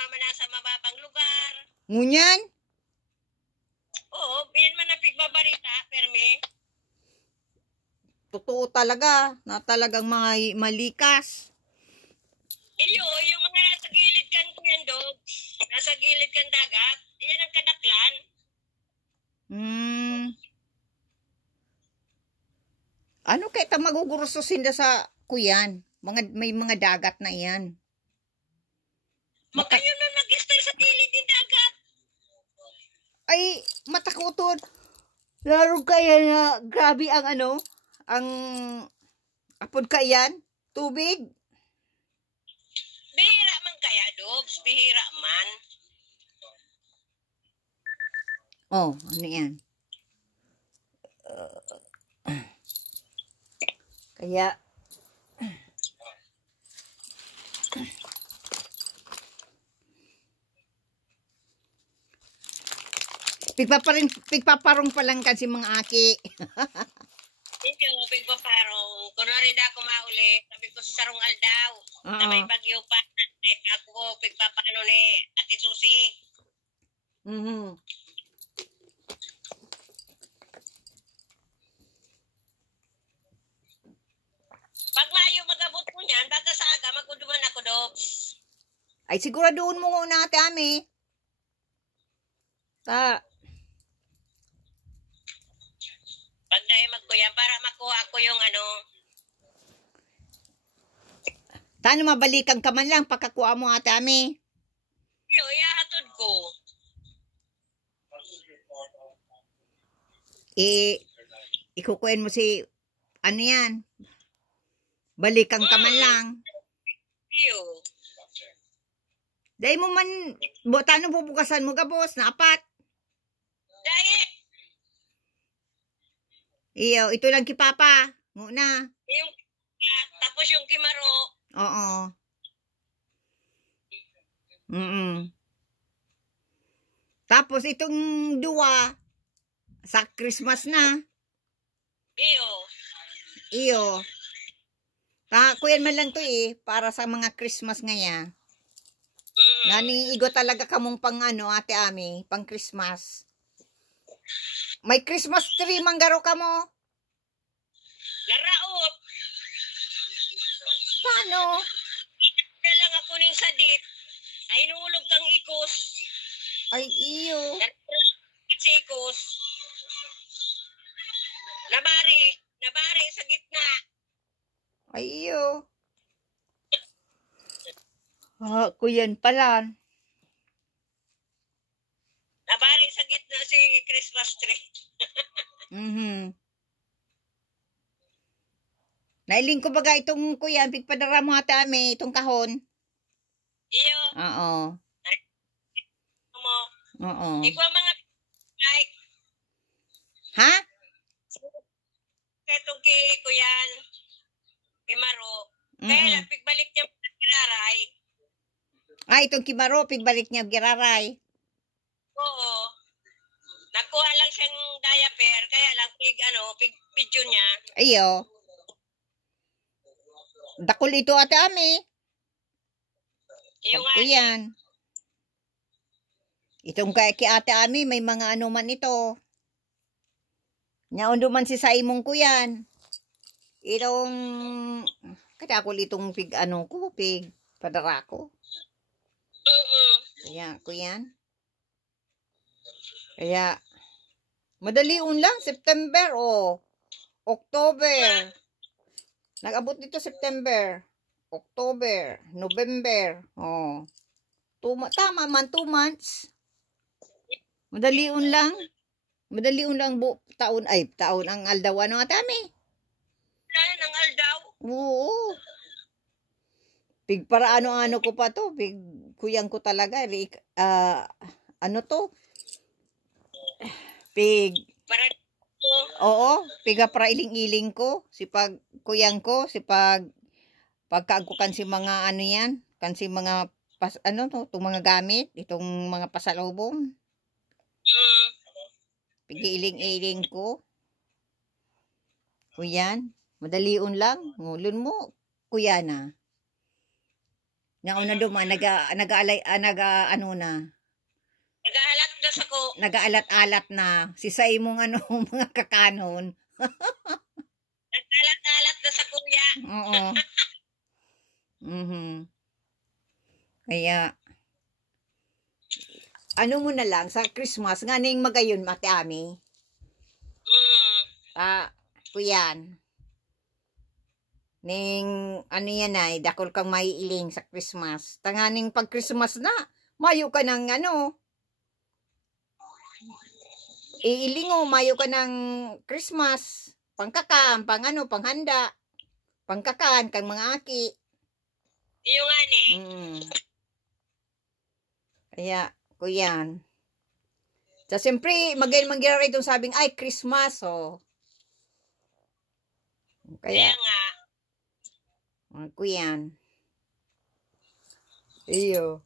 mama na sa mababang lugar. Ngunyan? Oo, yan man ang pigbabarita, perme. Totoo talaga na talagang mga malikas. Iyo, yung mga nasa gilid kan kuyan dogs, nasa gilid kan dagat, yan ang kadaklan. Ano kaya ta magugurususin da sa kuyan? May mga dagat na yan. Magkayon man mag-stay sa gilid din dagat. Ay, matakuton. Laro kaya na grabe ang ang apod kayan, tubig. Bihira man kaya, dogs, bihira man. Oh, ano yan? Kaya pigpaparong pa lang kasi mga aki. Hindi ko pigpaparong. Kunwari na ako mauli, sabi ko sa sarong aldaw. Na may bagyo pa. Ako pigpapano ni Ate Susi. Pag mayo mag-abot mo niyan, baka sa aga maguduman ako, dogs. Ay, siguraduhin mo muna ate Ami. Pag dahil magkuya, para makuha ko yung Tano mabalikan ka man lang pagkakuha mo ate Ami. Ihatod ko. Ikukuin mo si, ano yan? Balikan ka man lang. Dahil mo man, tano bubukasan mo ka, boss, na apat. Dahil. Iyo, ito lang ki Papa. Muna. Tapos yung kimaro. Oo. Tapos itong duwa, sa Christmas na. Iyo. Kuyan man lang to para sa mga Christmas ngaya. Nani igo talaga kamong pang ate Ami, pang Christmas. May Christmas tree manggaro ka mo. Laraot. Paano? Kaya lang ako ning sadit. Ay nuulog kang ikos. Ay iyo. Ikos. Nabari sa gitna. Ay iyo. Kuyan pala. Nabari sa gitna si Christmas tree. Nailing ko baga itong kuyan, pigpadara mo ate Ami, itong kahon. Iyo. Oo. Oo. Ikaw mga like. Ha? Ketong kuyan. Kimaro. Kaya lang pigbalik niya giraray. Itong kimaro, pigbalik niya giraray. Oo. Nakuha lang siyang diaper, kaya lang pig video niya. Iyo. Dakol ito ate Ami. Kuyan. Itong kay ate Ami, may mga man ito. Nyaundo man si sa imong kuyan. Itong kadakol itong pig padara ko. Kaya kuyan. Kaya madaliun lang September October. Nag-abot dito September, October, November. Tama man 2 months. Madaliun lang. Madaliun lang taon ang aldaw ate Ami. Ang aldaw? Oo. Pig para ano ko pa to, pig kuyang ko talaga. To? Pig. Oo, piga para iling-iling ko, sipag kuyang ko, sipag pagkaagkukan si mga yan, kansi mga itong mga gamit, itong mga pasalubong. Pigi-iling-iling ko. Kuyan, madaliun lang, ngulon mo, kuyana. Nga una duman, ano na, Nag-aalat na sa ko. nag-aalat-alat na. Si sa imong ano, mga kakanon. Nag-alat-alat na sa kuya. Oo. Mhm. Kaya, ano mo na lang, sa Christmas, nga ning magayon, Mate Ami. Kuyan. Ning, ano yan ay, dakol kang maiiling sa Christmas. Tanganing pag Christmas na, mayo ka ng ano, iilingo, mayo ka ng Christmas. Pangkakan, panghanda. Pangkakan, kang mga aki. Iyo nga ni. Kaya, kuyan. So, siyempre, mag-gira itong sabing, ay, Christmas, oh. Kaya nga. Kuyan. Iyo.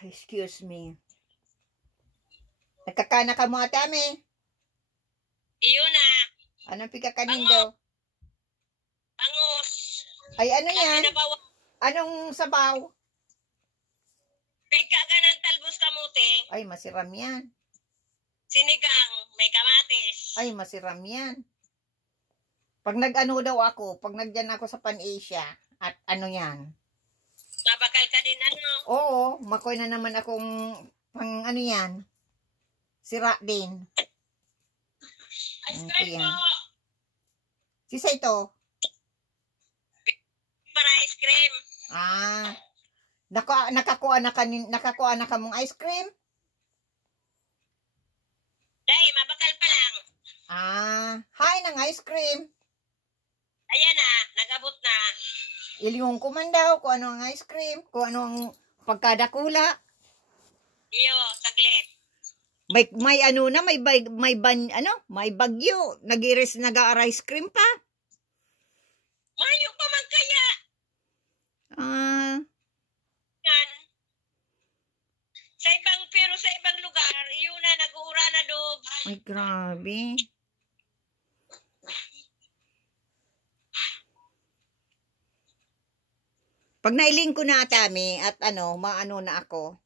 Excuse me. Nakakana ka mo, Ate Ami? Iyo na. Anong pigkakanin daw? Bangus. Ay, ano yan? Nabawa. Anong sabaw? Pigka ka ng talbos kamote. Ay, masiram yan. Sinigang. May kamatis. Ay, masiram yan. Pag nag-ano daw ako, pag nagdyan ako sa Pan-Asia, at ano yan? Mabakal ka din ano? Oo, makoy na naman akong pang ano yan. Sira din. Ice cream po. Sisa ito? Para ice cream. Nakakuha na ka mong ice cream? Day, mabakal pa lang. Hi ng ice cream. Ayan na, nag-abot na. Ilingon ko man daw kung ano ang ice cream, kung ano ang pagkadakula. Iyo, saglit. May ano na, may bagyo. Nag-ice cream pa. Mayo pa man kaya. Yan. Pero sa ibang lugar, iyo na, nag-uura na dob. Ay, grabe. Pag nailing ko na Atami at maano na ako.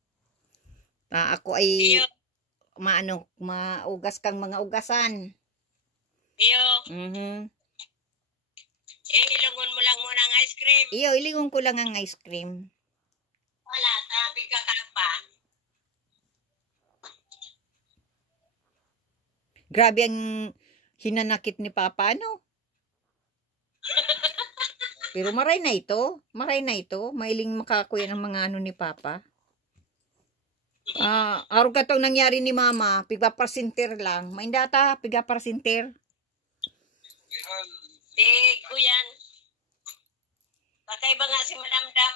Ako ay Iyo. maugas kang mga ugasan. Iyo. Ilungon mo lang muna ang ice cream. Iyo, ilingon ko lang ang ice cream. Wala, tapig ka pa. Grabe ang hinanakit ni Papa, ano? Pero maray na ito. Mailing makakuya ng mga ano ni Papa. Araw ka itong nangyari ni Mama, pigpaparsinter lang. May data, pigpaparsinter. Big ko yan. Kakaiba nga si Madam Dam.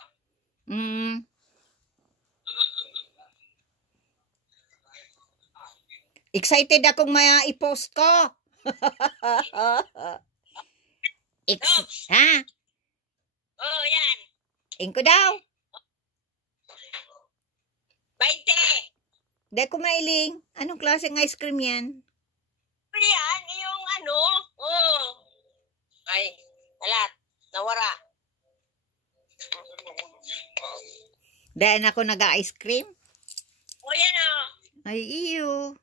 Excited akong i-post ko. Ha? Oh, yan. Ingko daw. 20. Dahil ko mailing. Anong klaseng ice cream yan? Yan, yung ano. Oh. Ay, alat. Nawara. Dahil ako nag-ice cream? Oh, yan oh. Ay, iyo.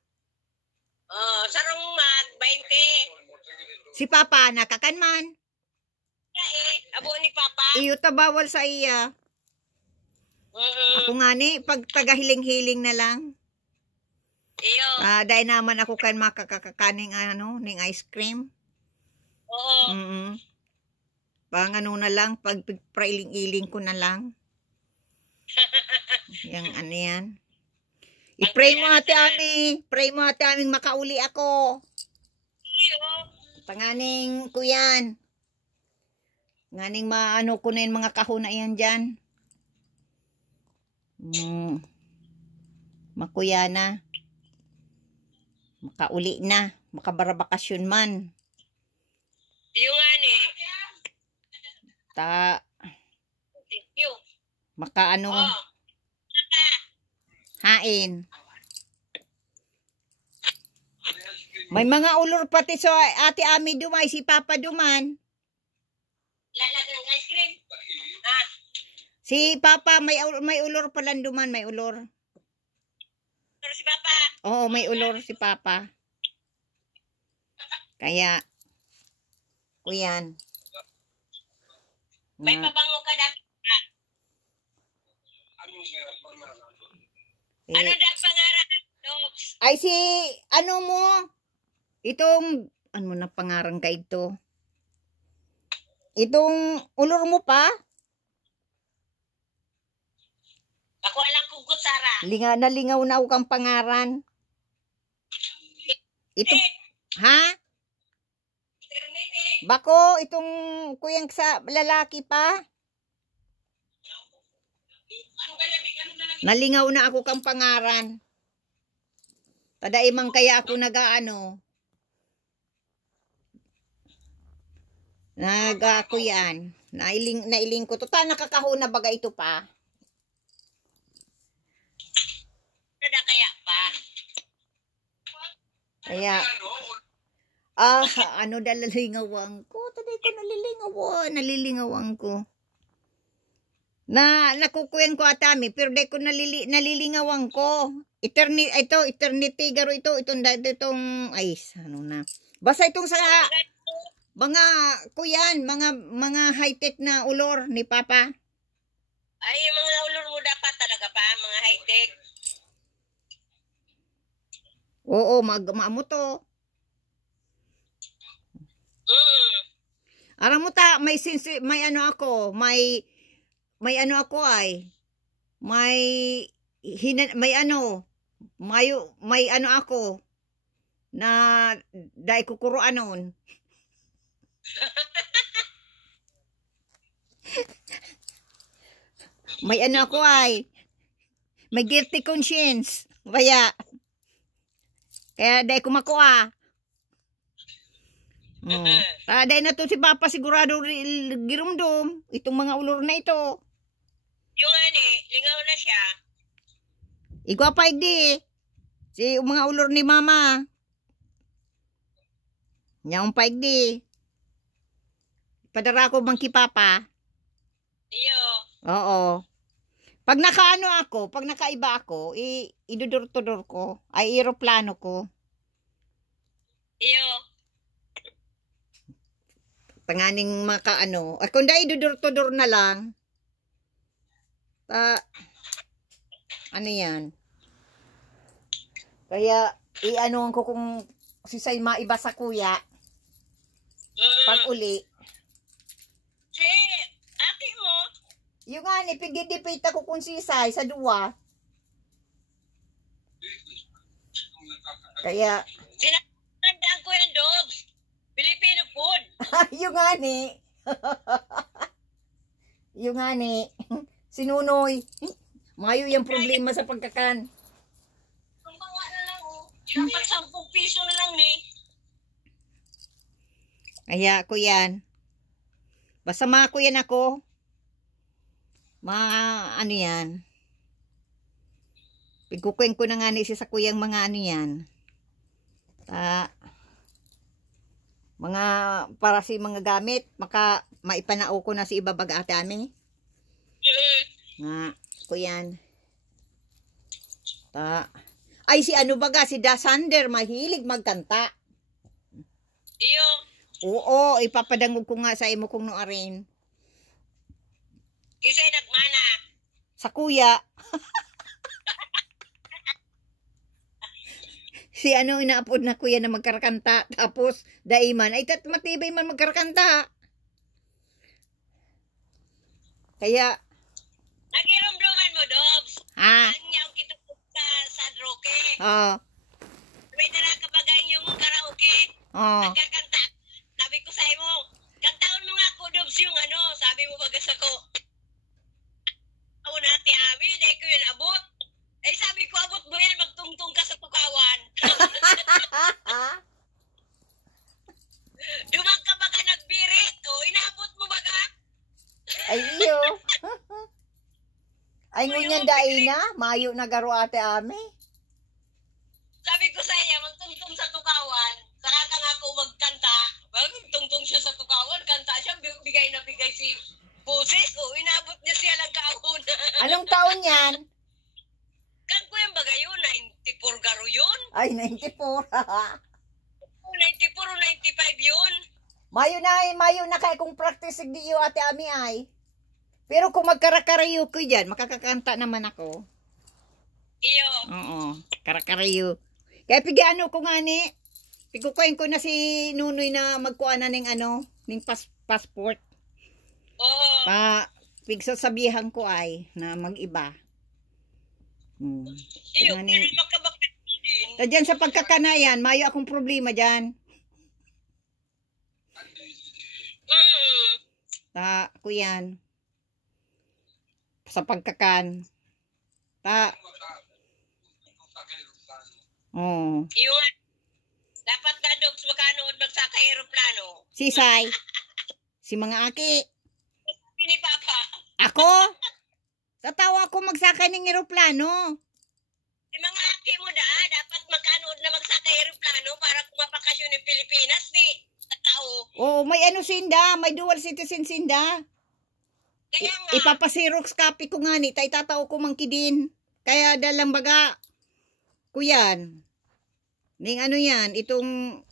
Oh, sarong mag, 20. Si Papa, nakakanman. Abo ni Papa. Iyo, tabawal sa iya. Ako nga ni, pag tagahiling-hiling na lang. Iyo. Dahil naman ako kan makakakaning ning ice cream. Oo. Pang na lang, pag prailing-iling ko na lang. Yang yan. I-pray mo Ate Ami. Pray mo Ate Aming makauli ako. Iyo. Tanganing kuyan. Nganing maano ko na yung mga kahon na yan dyan. Makuya na. Makauli na. Makabarabakasyon man. Iyo nga ni. Thank you. Makaano. Hain. May mga ulor pati so Ate Ami dumay, si Papa duman. Lalagang ice cream. Si Papa, may ulor pala duman, may ulor. Pero si Papa, Oo, may ulor si Papa. Kaya, kuyan. may Na, pabango ka dapat. Ano eh, dapat pangarap, Dobs? ay si, ano mo, itong, ano na pangaran ka ito? Itong ulor mo pa? Ako alang kung kutsara. Nalingaw na ako kang pangaran. Ito, ha? Bako, itong kuyang sa lalaki pa? Nalingaw na ako kang pangaran. Tadaimang kaya ako nagaano. Ako yan. Nailing ko. Tota nakakahuna baga ito pa. Ano kaya pa? Kaya, ano nalilingawan ko? Taday ko nalilingawan ko. Nakukuyan ko atami, pero day ko nalilingawan ko. Eternity, garo itong, ay, ano na. Basta itong sa, mga, kuyan, mga high-tech na ulor ni Papa. Ay, yung mga ulor mo dapat talaga pa, mga high-tech. Oo, maamo to. Aram mo ta, may ano ako, may ano ako ay, may ano ako, na dahil kukuro anon. May ano ako ay, may guilty conscience. Kaya dahil kumakuha. Dahil na to si Papa sigurado girumdum. Itong mga ulor na ito. Yung lingaw na siya. Igwa pa igdi. Si mga ulor ni Mama. Nyaong pa igdi. Padara ko bang ki Papa. Iyo. Oo. Pag nakaiba ako, idudor-tudor ko. Ay, aeroplano ko. Iyo. Tanganing makaano. At kung da idudor-tudor na lang, ano yan? Kaya, i-ano ko kung si Say maiba sa kuya, pag uli. Si, ate mo, Yung nga ni, pigidipit ako kung si Say sa duwa. Kaya, sinatandaan ko yung dogs. Filipino food. yung nga ni, yung nga ni, sinunoy. Mayo yung problema sa pagkakan. Kung bawa na lang, dapat 10 piso na lang ni. Kaya ako yan. Basta mga kuyan ako. Mga ano yan. Pagkukuyen ko na nga ni siya sa kuyang mga ano yan. Mga para si mga gamit. Maipanao ko na si ibabag ate ami. Nga. Kuyan. Ay si ano baga si Dasander mahilig magkanta. Iyo. Oo, ipapadangog ko nga sa imo kung noarin. Kisa'y nagmana. Sa kuya. Si ano inaapod na kuya na magkarakanta. Tapos, daiman. Ay, matibay man magkarakanta. Kaya, Nagirumduman mo, Dobs. ha? Anyaw kita sa Roque. Oo. May dala ka ba yung karaoke? Oo. Nagkakanta. Sabi ko sa mo, kantaon mo nga ako, Dobs, yung ano. Sabi mo bagas ako. Ako nati ami, dahil ko yun abot. Eh sabi ko, abot mo yan, magtungtong ka sa tukawan. Dumag ka baga nagbirit. O, inaabot mo baga? Ay, iyo. Ay, ngunyan dai na. Mayo na garo ate ame. Sabi ko sa iya, magtungtong sa tukawan. Saka ka nga ako magkanta. Magtungtong siya sa tukawan, kanta siya, bigay na bigay si Pusis, inabot niya siya lang kauna. Anong taon yan? Kan ko yung bagay yun, 94 garo yun. Ay, 94. 94 o 95 yun. Mayo na kay kung practice di iyo ate Ami ay. Pero kung magkarakarayo ko dyan, makakakanta naman ako. Iyo. Oo, karakarayo. Kaya pigano ko nga ni, pigukuhin ko na si Nunoy na magkuha na ng ng passport. Oo. Pigsasabihan ko ay na mag-iba. Iyo, makabakit din. Diyan sa pagkakanayan, mayo akong problema dyan. Ako yan. Sa pagkakan. Yun. Dapat na, Dogs, makanood magsaka aeroplano. Sisay. Si mga aki. Ni Papa. Ako? Tatawa ako magsakay ng eroplano. Si mga aki mo dapat makanood na magsaka aeroplano para kumapakasyon ng Pilipinas, di. Tao. Oo, may sinda. May dual citizen sinda. Kaya nga. Ipapasirox copy ko nga ni. Tatao ko mangkidin. Kaya dalang baga. Kuyan. Ning yan. Itong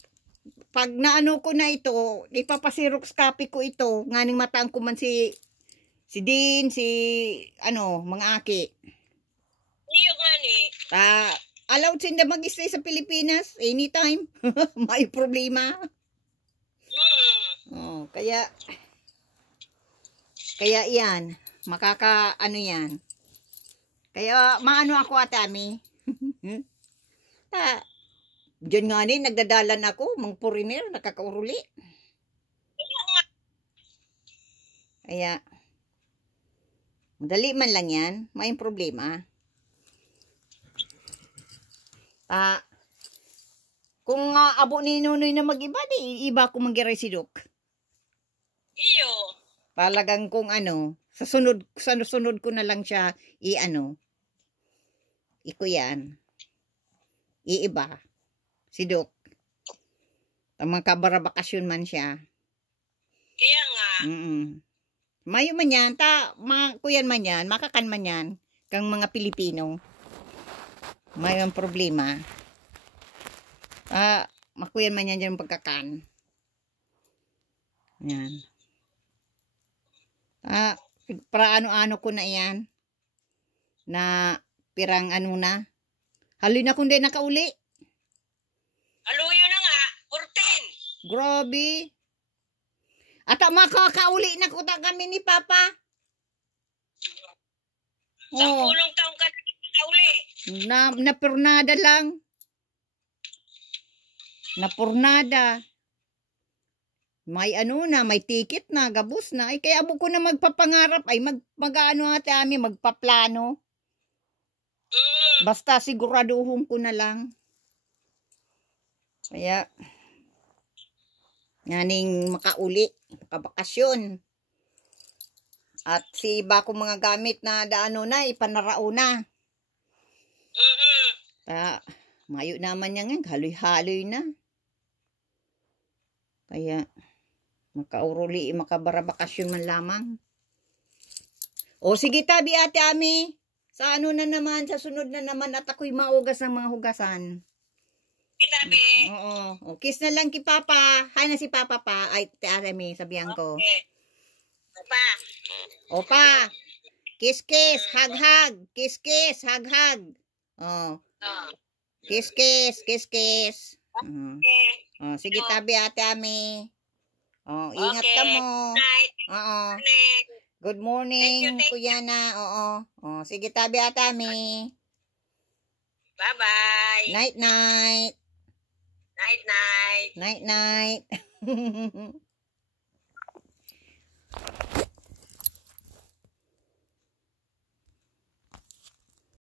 pag naano ko na ito, ipapasirox copy ko ito. Nganing mataan ko man si Dean, mga aki. Iyo nga ni. Allowed sinda mag-stay sa Pilipinas anytime. May problema. Kaya yan, yan. Kaya maano ako ate Ami. Diyan nga ni, nagdadalan ako, mga foreigner, nakakauruli. Kaya, madali man lang yan, may problema. Kung abo ni Nunoy na mag-iba, di iba ko mag-residok. Iyo. Talagang kung sa sunod ko na lang siya iko yan. Iiba. Si Dok. Tamang kabarabakasyon man siya. Kaya nga. Mayo man yan, kuyan man yan, makakan man yan, kang mga Pilipino. Mayo ang problema. Makuyan man yan dyan pagkakan. Yan. Para ano-ano ko na yan. Na pirang na. Haloy na kung di nakauli. Haluyo na nga. 14. Grabe. At makakauli na ko kami ni Papa. Sampulong taong ka nakauli. Napurnada lang. Napurnada. May may ticket na, gabos na. Ay, kaya abo ko na magpapangarap. Ay, ate Ami, magpaplano. Basta siguraduhon ko na lang. Kaya, nganing makauli, makabakasyon. At si iba ko mga gamit na ipanarao na. Mayo naman yan, haloy-haloy na. Kaya, makauruli, makabarabakasyon man lamang. O sige tabi ate Ami. Sa sa sunod na naman at ako'y maugas ng mga hugasan. Kitabi. Oo. Kiss na lang kay Papa. Hi na si Papa pa. Ay, ate Ami, sabihan ko. Okay. Papa. Opa. Kiss, kiss. Hug, hug. Kiss, kiss. Hug, hug. Kiss, kiss. Kiss, kiss. Okay. Sige tabi ate Ami. Ingat ka mo. Night. Good morning, Thank you. Kuya na. Sige tabi ate Ami. Bye-bye. Night, night. Night, night. Night, night.